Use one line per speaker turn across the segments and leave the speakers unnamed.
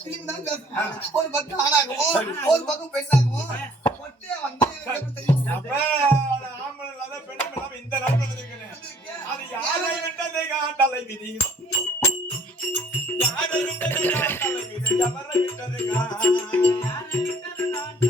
Stream தான் பேசுறேன். ஒரு பக்கம் ஆணாகவும் ஒரு பக்கம் பெண்ணாகவும் ஒட்டே வந்தா எனக்கு தெரியும்
ஆம்பளை இல்லாத பெண்ணும் இல்லாம இந்த நாள் அது யாரை விட்டதை காட்டலை விதி. யாரை விட்டதை காட்டலை விதி. எவரை விட்டதை காட்டலை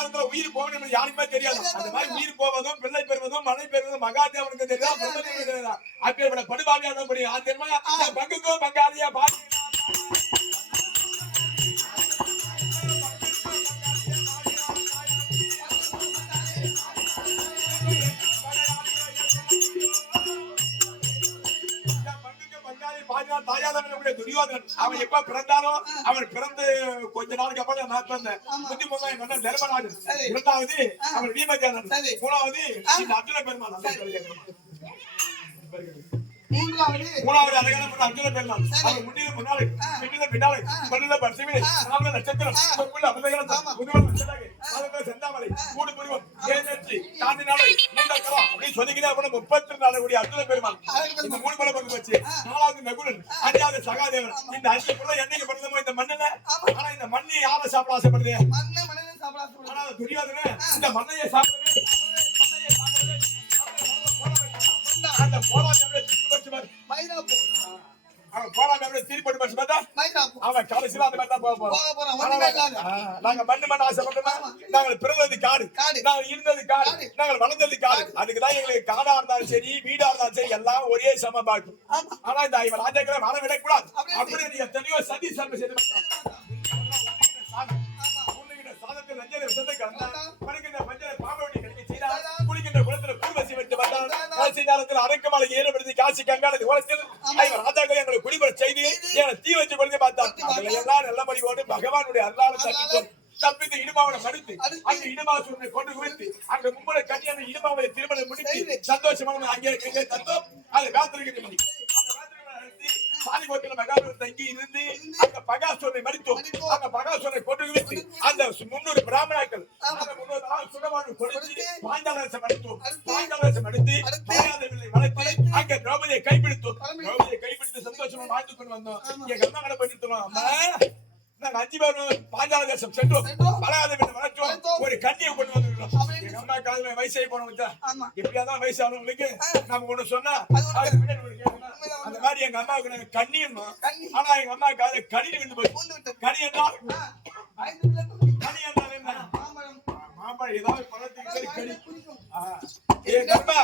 நேரத்துல உயிர் போகணும்னு யாருக்குமே தெரியாது. அந்த மாதிரி உயிர் போவதும் பிள்ளை பெறுவதும் மழை பெறுவதும் மகாதேவனுக்கு தெரியாது. பிரம்மதேவனுக்கு தெரியாது? அப்பேற்பட்ட படுபாவியான முடியும் அது தெரியுமா? நான் பங்குக்கும் பங்காளியா பாதி பங்குக்கு அவன் எப்ப பிறந்தானோ அவன் பிறந்து கொஞ்ச நாளுக்கு அப்புறம் நான் பிறந்தேன் புத்தி முதல்ல எங்க அண்ணன் தர்மராஜன்
சரி.
இரண்டாவது அவன் வீமஜானன். மூணாவது இந்த அர்ஜுன பெருமாள்?
மூன்றாவது
மூணாவது அழகான பொண்ணு அர்ஜுன பெருமாள் அவன் முன்னில முன்னாலே பின்னில பின்னாலே மண்ணில பரிசுவிலே நாமல நட்சத்திரம். பொக்குள்ள அமிர்தகரம் முதுவல் நட்சத்திரம். பாதத்துல செந்தாமரை கூடு புரிவம் ஏனச்சி நாளை அப்புறம் முப்பத்தி நாலு கோடி அர்ஜுன பெருமாள். இந்த மூணு படம் பங்கு வச்சு நாலாவது நகுலன் அஞ்சாவது சகாதேவன். இந்த அஞ்சு புள்ள என்னைக்கு பிறந்தமோ இந்த மண்ணுல. ஆனா இந்த மண்ணை யாரை சாப்பிட ஆசைப்படுது?
மண்ணை மனிதன் சாப்பிட ஆசைப்படுறான்.
ஆனா துரியோதன இந்த மண்ணையை அந்த போராட்டம் பாரு.
மைதாப்பூ
அவன் திருப்பி பார்த்தா? கடைசியில அந்த மாதிரி தான் போக போறான். நாங்க மண்ணு மண்ணு ஆசைப்பட்டோமா? நாங்கள் பிறந்தது காடு. நாங்கள் இருந்தது காடு. நாங்கள் வளர்ந்தது காடு. அதுக்குதான் எங்களுக்கு காடா இருந்தாலும் சரி வீடா இருந்தாலும் சரி எல்லாம் ஒரே சம பார்க்கும்
ஆமா.
ஆனா இந்த ராஜாக்களை வாழ விடக்கூடாது. அப்படி எத்தனையோ சதி சர்வ செய்து கடைசி நேரத்தில் அரக்கமலை ஏறுபடுத்தி காசி கங்காளதி ஓரத்தில் ஐவர் ராஜாக்களை எங்களை குடிபெறச் செய்து. எங்களை தீ வச்சு கொண்டு பார்த்தான். அதில் எல்லாம் நல்லபடியோடு பகவானுடைய அருளால தப்பித்து தப்பித்து இடுமாவனை மடித்து அங்கு இடுமாசூரனை கொண்டு குவித்து அங்க மும்முறை கல்யாணம் இடுமாவை திருமணம் முடித்து சந்தோஷமான அங்கே தந்தோம். அதை அந்த சாதி மகாபுரம் தங்கி இருந்து அங்க பகாசுரனை மடித்தோம். அங்க பகாசுரனை கொண்டு குவித்து அந்த முன்னூறு பிராமணாக்கள் அந்த முன்னூறு சுடவானு கொடுத்து அடித்தோம் கொண்டு வந்தோம். எங்க அம்மா கடை பண்ணிட்டோம் அம்மா நாங்க அஞ்சு பேரும் பாஞ்சால தேசம் சென்றோம். பலகாதவனை வளர்த்தோம். ஒரு கண்ணியை கொண்டு வந்துருக்கோம் எங்க அம்மா காதுல வயசாகி போனவங்க எப்படியாதான் வயசானவங்களுக்கு நம்ம ஒண்ணு சொன்னா. அந்த மாதிரி எங்க அம்மாவுக்கு நாங்க கண்ணியணும்
கண்ணி.
ஆனா எங்க அம்மா காதுல கனி விழுந்து
விட்டது
கனி
பிள்ளைகள்
கனி என்ன?
மாம்பழம்.
ஏதாவது பழத்துக்கு கனி. ஏ கர்மா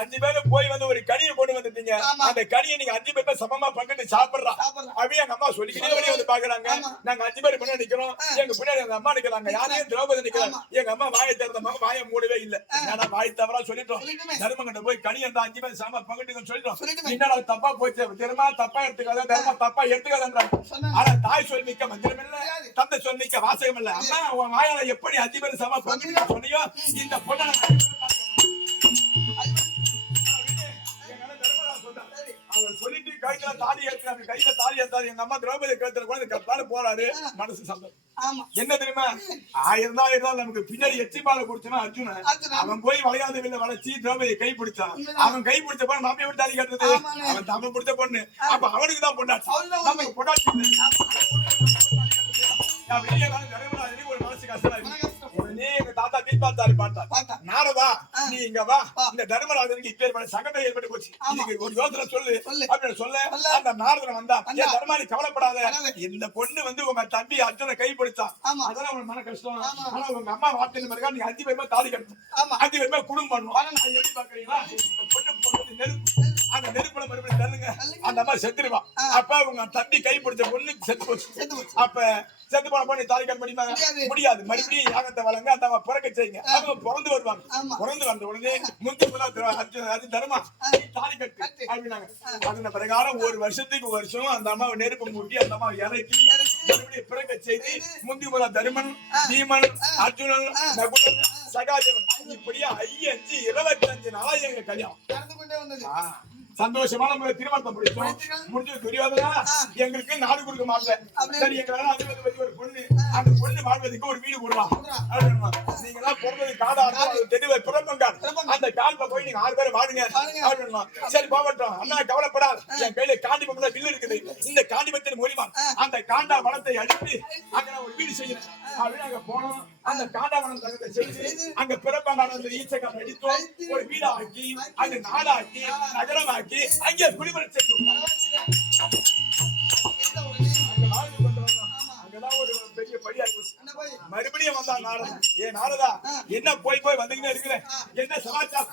அஞ்சு பேரும் போய் வந்து ஒரு கனியை கொண்டு வந்துட்டீங்க. அந்த கனியை நீங்க அஞ்சு பேரும் சமமா பங்கிட்டு சாப்பிடுறா.
சாப்பிடுறோம்.
அப்படியே எங்க அம்மா சொல்லிக்கிட்டே வெளியே வந்து பாக்குறாங்க. நாங்க அஞ்சு பேர் பின்னாடி நிக்கிறோம். எங்க பின்னாடி எங்க அம்மா நிக்கிறாங்க. யாரையும் திரௌபதி நிக்கிறாங்க. எங்க அம்மா வாயை திறந்த வாயை மூடவே இல்ல. ஏன்னா வாய் தவறா சொல்லிட்டோம். தர்மங்கிட்ட போய் கனி அந்த அஞ்சு பேர் சாமா பங்கிட்டு சொல்லிட்டோம். என்னடா தப்பா போச்சு? தெரியுமா? தப்பா எடுத்துக்காத. தர்மா தப்பா எடுத்துக்காதன்றாங்க. ஆனா தாய் சொல் மிக்க மந்திரம் இல்ல. தந்தை சொல் மிக்க வாசகம் இல்ல. அம்மா உன் வாயால எப்படி அஞ்சு பேர் சம பங்கிட்டு சொன்னியோ இந்த பொண்ணை கழுத்துல தாலி ஏத்துறாரு கையில தாலி ஏத்தாரு எங்க அம்மா திரௌபதி கழுத்துல கூட கத்தால போறாரு மனசு சந்தோஷம். என்ன தெரியுமா? ஆயிரம் தான் இருந்தாலும் நமக்கு பின்னாடி எச்சி பாலை குடிச்சனா அர்ஜுனன். அவன் போய் வளையாத வெளில வளைச்சி திரௌபதியை கை பிடிச்சான். அவன் கை பிடிச்ச பொண்ணு நாம எப்படி தாலி கட்டுறது. அவன் தம்ம பிடிச்ச பொண்ணு. அப்ப அவனுக்கு தான் பொண்டாச்சு நமக்கு பொண்டாச்சு வெளியே தர்மராஜனுக்கு ஒரு மனசு கஷ்டமா இருக்கு. பார்த்தார்
பார்த்தா.
நாரதா. நீ இங்க வா. இந்த தர்மராஜனுக்கு இப்பேற்பட்ட சங்கடம் ஏற்பட்டு போச்சு
ஆமா.
இதுக்கு ஒரு யோசனை சொல்லு. அப்படின்னு சொல்ல. அந்த நாரதன் வந்தா. ஏன் தர்மானி கவலைப்படாத
கவலை.
இந்த பொண்ணு வந்து உங்க தம்பி அர்ஜுனை கைப்பிடிச்சான். அதெல்லாம் உனக்கு மன கஷ்டம். ஆனா உங்க அம்மா வார்த்தை நீ அஞ்சு பேருமே தாலி கட்டணும்
ஆமா.
அஞ்சு பேருமே குடும்பம் பண்ணணும்
பண்ணணும்.
அது எப்படி பாக்குறீங்களா இந்த பொண்ணு போடுறது நெருப்பு அந்த நெருப்புல மறுபடியும் தள்ளுங்க. அந்த அம்மா செத்துருவா
ஆ.
அப்ப உங்க தம்பி கை பிடிச்ச பொண்ணு செத்து போச்சு. அப்ப செத்து போன பொண்ணு தாலி கட்ட முடியுமா
முடியாது.
மறுபடியும் யாகத்தை வளங்க அந்த பிறக்க செய்யுங்க. அவங்க பிறந்து வருவாங்க. பிறந்து வந்த உடனே முந்தி தருமா? தாலி கட்டு. அப்படின்னாங்க. அதன் பிரகாரம் ஒரு வருஷத்துக்கு வருஷம் அந்த அம்மாவை நெருப்பு மூட்டி அந்த அம்மா இறக்கி பிறக்க செய்து முந்தி முதலா தருமன் பீமன் அர்ஜுனன் நகுலன் சகாஜவன் இப்படியே ஐயஞ்சு இருபத்தஞ்சு நாளா எங்க கல்யாணம்.
நடந்து கொண்டே வந்தது.
ஆ, சந்தோஷமான முறை திருமணம் முடிச்சோம்.
முடிச்சிட்டோம்.
முடிஞ்சு துரியோதனா
ஆ.
எங்களுக்கு நாடு கொடுக்க
அப்படி.
சரி எங்களால அது வந்து பத்தி ஒரு பொண்ணு அந்த பொண்ணு வாழ்வதற்கு ஒரு வீடு கொடுலாம் நீங்க எல்லாம் பிறந்தது காடா தெளிவை பிறப்பங்கால். அந்த கால்ல போய் நீங்க ஆறு பேர் வாடுங்க சரி போகட்டும். அண்ணா கவலைப்படாத. என் கையில காண்டிபம்ல வில்லு இருக்குது. இந்த காண்டிபத்தின் மூலியமா அந்த காண்டா வனத்தை அழித்து அங்க நான் ஒரு வீடு செய்யறேன் அப்படின்னு அங்க போனோம். அந்த காண்டா வனம் தகத்தை செய்து அங்க பிறப்பங்கால அந்த ஈச்சக்கம் அடித்தோம். ஒரு வீடாக்கி அங்க நாடாக்கி நகரமாக்கி
உடனே
அங்க
என்ன போய்
மறுபடியும் வந்தான் நாரதா ஏ நாரதா என்ன போய் போய் வந்துக்கிட்டே இருக்கிற? என்ன சமாச்சாரம்?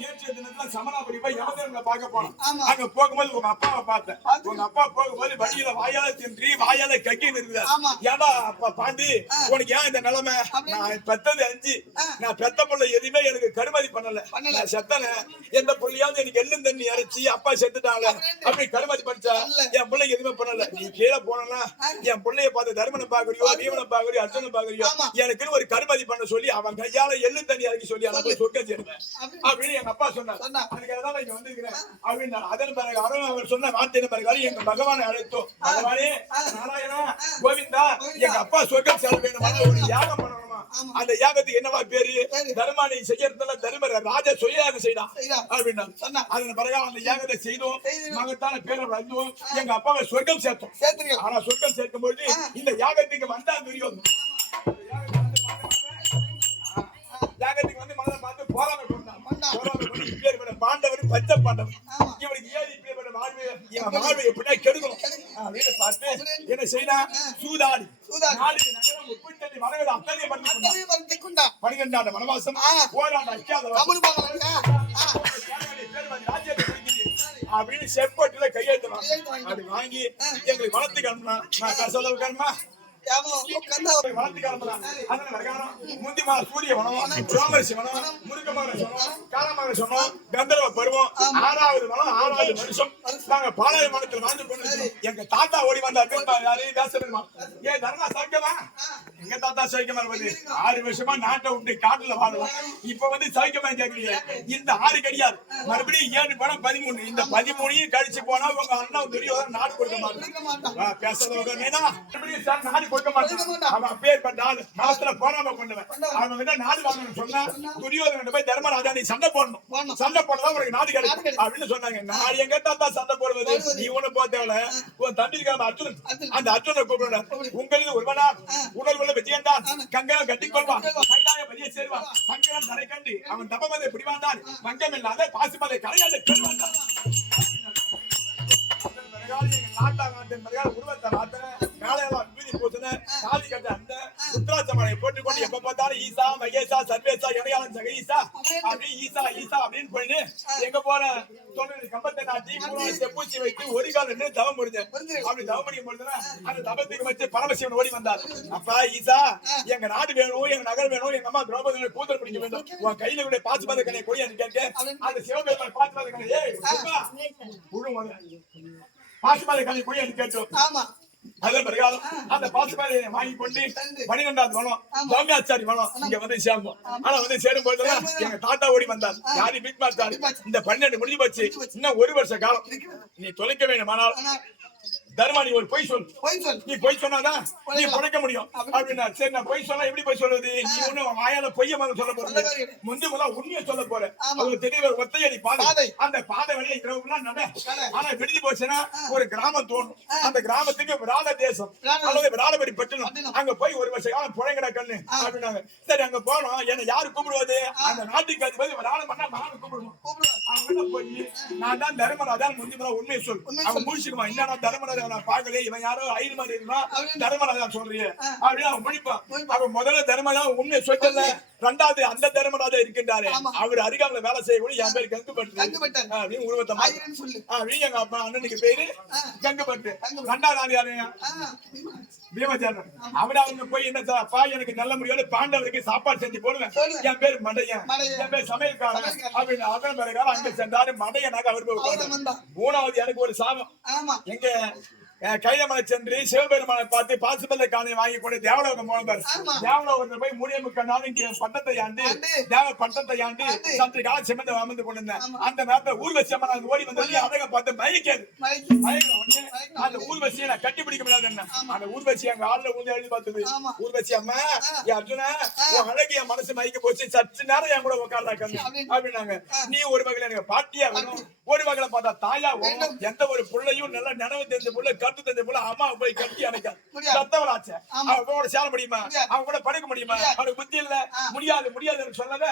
நேற்றைய தினத்துல சமணாபுரி போய் யமதர்மனை பார்க்க போனோம். அங்க போகும்போது உங்க அப்பாவை பார்த்தேன்.
பார்த்து.
உங்க அப்பா போகும்போது வழியில வாயால தின்றி, வாயால இருக்குது.
ஆமா.
ஏன்டா அப்பா பாண்டி, உனக்கு ஏன் இந்த நிலைமை? நான் பெத்தது அஞ்சு. நான் பெத்த புள்ள எதுவுமே எனக்கு கருமதி பண்ணல. நான் செத்தனே. எந்த புள்ளையாவது எனக்கு எள்ளும் தண்ணி இறைச்சி, அப்பா செத்துட்டாங்களே,
அப்படின்னு.
அப்படி கருமதி பண்ணிச்சா? என் பிள்ளைக்கு எதுவுமே பண்ணல. நீ கீழே போனனா, என் பிள்ளைய பார்த்து தர்மனை பாக்குறியோ பீமனை பாக்குறியோ அர்ஜுனனை பாக்குறியோ
ஆமா.
எனக்குன்னு ஒரு கருமதி பண்ண சொல்லி அவன் கையால எள்ளு தண்ணி இறக்கி சொல்லி அவன் சொர்க்கம். அப்படின்னு எங்க அப்பா சொன்னார்.
சொன்னா.
அதுக்காக தான் இங்க வந்திருக்கிறேன்? அப்படின்னு அதன் பிறகு அவன் அவர் சொன்ன வார்த்தையின் பிறகு எங்க பகவானை அழைத்தோம். பகவானே நாராயணா கோவிந்தா எங்க அப்பா சொர்க்கம் செல்ல வேணுமா. ஒரு யாகம் பண்ணணுமா. அந்த யாகத்துக்கு என்னவா பேரு. தர்மானி செய்யறதுல தர்மர ராஜ சுயாகம் செய்தான். அப்படின்னா. அதன் பிறகு அந்த யாகத்தை செய்தோம்.
செய்து.
மகத்தான பேரை வந்தோம். எங்க அப்பாவை சொர்க்கம் சேர்த்தோம். ஆனா சொர்க்கம் சேர்க்கும் பொழுது. இந்த யாகத்துக்கு வந்தா துரியோதனன். பாண்டவர் பச்சை பாண்டவர். இவனுக்கு ஏன் இப்பேற்பட்ட வாழ்வு? இவன் வாழ்வு எப்படின்னா கெடுக்கணும் அப்படின்னு பார்த்து என்ன செய்தான் சூதாடி.
சூதாடி.
முப்பத்தெட்டு மரங்கள் அத்தனை பண்ணி
மரத்தை கொண்டா.
பன்னிரெண்டாண்டு வனவாசம்.
பாக்கலாங்க
அப்படின்னு செப்பட்டுல
கையெழுத்து
வாங்கி எங்களுக்கு வளர்த்துக்கு அனுப்புனா. நான் கசல உட்காருமா?
ஏமோ உட்கார்ந்தா
வளர்த்துக்கு அனுப்புனா அதனால பிரகாரம் முந்தி மா சூரிய வனம் ரோமரிசி வனம் முருகமாக சொன்னோம் காலமாக சொன்னோம் கந்தர்வ பருவம் ஆறாவது ஆறாவது வருஷம். நாங்க மனத்தில் வாழ்ந்து கொண்டு எங்க தாத்தா ஓடி வந்தார். கேட்டா யாரு? தாசபெருமா. ஏன் தர்மா சௌக்கியமா? எங்க தாத்தா இருப்பது ஆறு வருஷமா நாட்டை விட்டு காட்டுல வாழலாம் இப்ப வந்து சௌக்கியமா கேக்குறீங்க. இந்த ஆறு கிடையாது மறுபடியும் ஏழு பணம் பதிமூணு. இந்த பதிமூணையும் கழிச்சு போனா உங்க அண்ணன் துரியோதன நாடு கொடுக்க மாட்டான்? மறுபடியும் சார் நாடு கொடுக்க மாட்டான். அவன் அப்பேற்பட்ட ஆளு. மனசுல போராம கொண்டவன். அவன் கிட்ட நாடு வாங்கணும்னு சொன்னா, துரியோதனன் போய் தர்மராஜா நீ சண்டை போடணும். சண்டை போட்டா உனக்கு நாடு கிடைக்கும். அப்படின்னு சொன்னாங்க. நான் எங்க தாத்தா சண்டை போடுவது? நீ ஒண்ணும் போக தேவையில்ல. உன் தம்பி இருக்கான் அர்ஜுனன். அந்த அர்ஜுனனை கூப்பிடுறார். உங்களில் ஒருவனா உணர்வுள்ள வெற்றியந்தான் கங்கணம் கட்டிக்கொள்வான் கைலாய வெளியே சேர்வான் சங்கரன் தலை கண்டு அவன் தபமதை பிடிவாண்டான் வங்கம் இல்லாத நாட்டா நாட்டின் பிறகால உருவத்தை காலையெல்லாம் வீதி தாலி கட்ட அந்த, ருத்ராட்ச போட்டுக்கொண்டு எப்ப பார்த்தாலும் ஈசா, இடையாளன் அப்படி ஈசா, ஈசா அப்படின்னு எங்க போற தொண்ணூறு கம்பத்தை நாட்டி, மூணு செப்பூச்சி வைத்து, ஒரு கால் நின்று தவம் முடிஞ்சேன். அப்படி தவம் முடியும் அந்த தவத்துக்கு வச்சு பரமசிவன் ஓடி வந்தார். அப்பா, ஈசா, எங்க நாடு வேணும், எங்க நகர் வேணும், எங்க அம்மா திரௌபதியை கூந்தல் பிடிக்க வேண்டும். உன் கையில விட பாசுபத கண்ணை கொடியான்னு கேட்க, அந்த சிவபெருமான் பாசுபத கண்ணை, ஏய், கலை கேட்டோம்
ஆமா
அதன் பிரகாரம் அந்த பாசுபாதை வாங்கி கொண்டு பனிரெண்டாவது வனம் சௌமியாச்சாரி வனம் இங்க வந்து சேர்ந்தோம் ஆனா வந்து சேரும் போது எங்க தாத்தா ஓடி வந்தார். யாரு பிக் இந்த பன்னெண்டு முடிஞ்சு போச்சு. இன்னும் ஒரு வருஷ காலம். நீ தொலைக்க வேண்டுமானால் தர்மா நீ ஒரு பொய்
போய் சொல்.
நீ பொய் சொன்னாதான் நீ. பிழைக்க முடியும். அப்படின்னா சரி நான் பொய் சொன்னா எப்படி பொய் சொல்றது? நீ ஒண்ணு வாயால பொய்ய மாதிரி சொல்ல போறது முந்தி முதல்ல உண்மையை சொல்ல போற.
ஆமா.
அவங்க தெரியல ஒத்தையடி பாதை. அந்த பாதை வழியா இரவுலாம் நட. ஆனா விடுதி போச்சுன்னா ஒரு கிராமம் தோணும். அந்த கிராமத்துக்கு விராட தேசம்.
விராட
அல்லது விராடபடி பட்டணம். அங்க போய் ஒரு வருஷ காலம் புழைங்கட கண்ணு. அப்படின்னாங்க. சரி அங்க போனோம். என்ன யாரு கூப்பிடுவது? அந்த நாட்டுக்கு அதிபதி விராடம் பண்ணா நானும் கூப்பிடுவோம் உள்ள போய் நான் தான் தர்மராஜா முந்தி முதல்ல உண்மையை சொல்.
சொல்.
முடிச்சுக்குவான் என்னடா தர்மராஜா நான் பார்க்கல இவன் யாரோ ஐது மாதிரி
அப்படின்னு.
தர்மராஜா சொல்றியே. அப்படின்னு அவன் முடிப்பான்
முடிப்பான்.
அவன் முதல்ல தர்மராஜா உண்மையை சொல்லல. ரெண்டாவது அந்த தர்மராஜா இருக்கின்றாரு. அவர் அருகாமல வேலை செய்யக்கூடிய என் பேர் கங்குபட்டு. அப்படின்னு உருவத்தை
சொல்லு.
அப்படின்னு எங்க அப்பா அண்ணனுக்கு பேரு கங்குபட்டு. ரெண்டாவது ஆள் யாரு?
ஆ,
பீமச்சந்திரன் அவட அவங்க போய் என்ன சார், அப்பா எனக்கு நல்ல முடியாது பாண்டவருக்கு சாப்பாடு செஞ்சு போடுவேன். என் பேர் மடையன். என் பேர் சமையல்காரன். அப்படின்னு அதன் பிறகு அங்க சென்றாரு. மடையனாக அவர். மூணாவது எனக்கு ஒரு சாபம். எங்க கைலமலை சென்று சிவபெருமானை பார்த்து பாசுபல்ல காணி வாங்கி கொண்டு தேவலோகம் போனவர்
ஆமா.
தேவலோகத்துல போய் முடியமுக்க நாள் இங்க பட்டத்தை ஆண்டு. தேவ பட்டத்தை ஆண்டு. சற்று காலம் சிமந்த அமர்ந்து கொண்டிருந்தேன். அந்த நேரத்துல ஊர்வசி அம்மன் ஓடி வந்து அழக பார்த்து மயக்காது அந்த ஊர்வசியை நான் கட்டி பிடிக்க முடியாது என்ன? அந்த ஊர்வசி அங்க ஆள்ல ஊந்து எழுதி பார்த்தது. ஊர்வசி அம்மா அர்ஜுனா உன் அழகு என் மனசு மயக்க போச்சு. சற்று நேரம் என் கூட உட்கார்ந்தா கண்ணு.
அப்படின்னு.
அப்படின்னாங்க. நீ ஒரு வகையில எனக்கு பாட்டியா வேணும். ஒரு வகையில பார்த்தா தாயா. எந்த ஒரு புள்ளையும் நல்ல நினைவு தெரிஞ்ச புள்ள கருத்து தெரிஞ்ச புள்ள அம்மா போய் கட்டி அணைக்க.
முடியாது.
சத்தவளாச்ச
ஆமா.
அவன் கூட சேர முடியுமா?
முடியாது.
அவன் கூட படுக்க முடியுமா?
முடியாது.
அவனுக்கு புத்தி இல்ல. முடியாது முடியாதுன்னு சொல்லல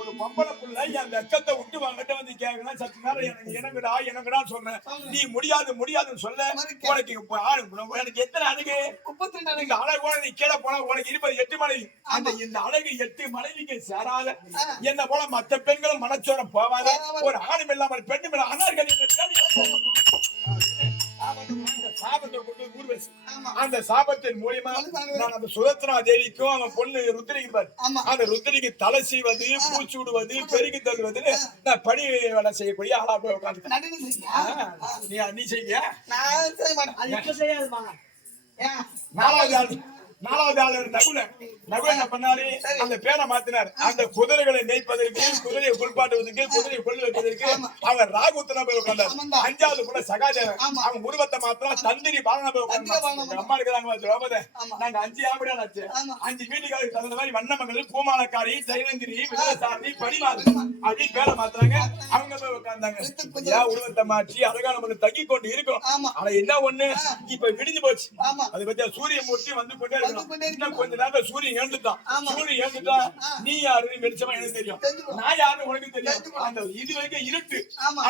ஒரு பொம்பளை புள்ள என் வெக்கத்தை விட்டு வாங்கிட்ட வந்து கேட்கலாம் சத்து நேரம் எனக்கு எனக்குடா எனக்குடா சொன்னேன். நீ முடியாது முடியாதுன்னு சொல்ல. உனக்கு எனக்கு எத்தனை அழகு
முப்பத்தி ரெண்டு
அழகோட நீ கீழே போனா உனக்கு இருப்பது எட்டு மனைவி அந்த இந்த அழகு எட்டு மனைவிக்கு சேராத. என்ன போல மத்த பெண்களும் மனச்சோரம் போவாத.
போகாத.
ஒரு ஆணும் இல்லாமல் பெண்ணும் இல்லாமல் அந்த சாபத்தின் மூலியமா நான் அந்த சுதத்ரா தேவிக்கும் அவன் பொண்ணு ருத்ரிக்கு பாரு. அந்த ருத்ரிக்கு தலை செய்வது பூச்சி விடுவது பெருகி தள்ளுவதுன்னு நான் பணி வேலை செய்யக்கூடிய ஆளா போய்
செய்யா?
நீ செய்ய?
நான் செய்ய மாட்டேன்.
அது இப்ப செய்யாதுமா
ஏன்?
நாலாவது நாலாவது ஆள் நகுல நகுல பண்ணாரு? அந்த பேரை மாத்தினார். அந்த குதிரைகளை மேய்ப்பதற்கு குதிரையை குளிப்பாட்டுவதற்கு குதிரையை கொள்ளு வைப்பதற்கு அவர் ராகுத்தனா போய் உட்கார்ந்தார். அஞ்சாவது கூட
ஆமா.
அவன் உருவத்தை மாத்திரம் தந்திரி பாலனா போய் உட்கார்ந்தார். அம்மா இருக்கிறாங்க திரௌபதி. நாங்க அஞ்சு ஆம்படியா ஆச்சு. அஞ்சு வீட்டுக்காரருக்கு தகுந்த மாதிரி வண்ணமங்கல் பூமாலக்காரி தைலங்கிரி விஜயசாரணி படிமாறு அப்படி பேரை மாத்துறாங்க. அவங்க போய் உட்கார்ந்தாங்க. ஏன் உருவத்தை மாற்றி அழகான நம்மளுக்கு தங்கி கொண்டு இருக்கோம். ஆனா என்ன ஒண்ணு? இப்ப விடிஞ்சு போச்சு. அது பத்தி சூரியன் மூர்த்தி வந்து கொண்டே கொஞ்ச நேரத்துல சூரியன் எழுந்துட்டான். சூரியன் நீ யாரு வெளிச்சமா எனக்கு தெரியும். நான் யாருன்னு உனக்கு தெரியும். அந்த இது வரைக்கும் இருட்டு.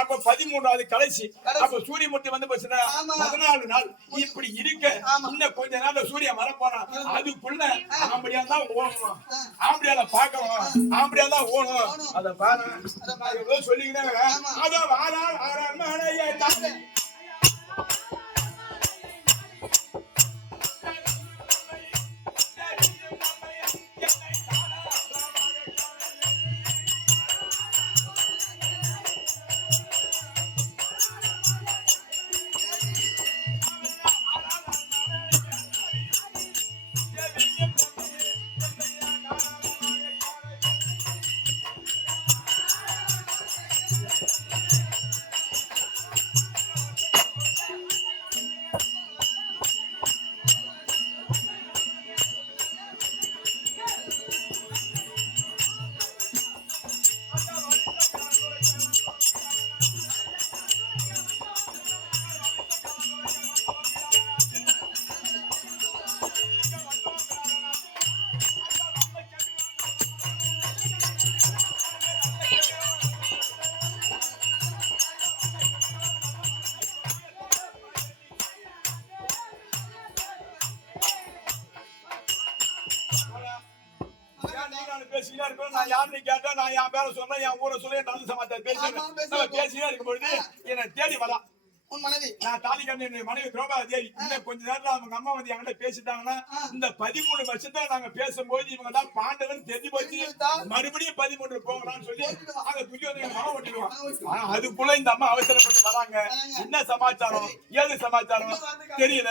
அப்ப பதிமூன்றாவது கடைசி. அப்ப சூரிய மூர்த்தி வந்து போச்சுன்னா. பதினாலு நாள் இப்படி இருக்க. இன்னும் கொஞ்ச நேரத்துல சூரியன் வரப்போனா அதுக்குள்ள ஆம்படியா தான் ஓடணும். ஆம்படியால பாக்கணும் ஆம்படியா தான் ஓடணும். அத பாரு. நான் எவ்வளவு சொல்லிக்கிட்டே இருக்கேன்.
ஆமா.
அதோ வாரான் வாரான் மழையே தானே. என்னை தேடி வரா.
உன் மனைவி.
நான் தாலி என் மனைவி திரௌபதி தேவி. இன்னும் கொஞ்ச நேரத்துல அவங்க அம்மா வந்து என்கிட்ட பேசிட்டாங்கன்னா, இந்த 13 வருஷத்துல நாங்க பேசும்போது இவங்க தான் பாண்டவன் தெரிஞ்சு போச்சு. மறுபடியும் 13 போகலாம்னு சொல்லி. அங்க. மகன் ஓட்டிடுவான். ஆனா, அதுக்குள்ள இந்த அம்மா அவசரப்பட்டு வராங்க. என்ன சமாச்சாரம்? ஏது சமாச்சாரம்? தெரியல.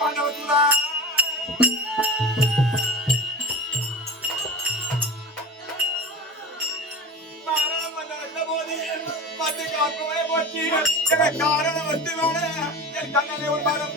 பாண்டவத்துலா. பாரம் வந்து என் கண்ணனை ஒரு மரம்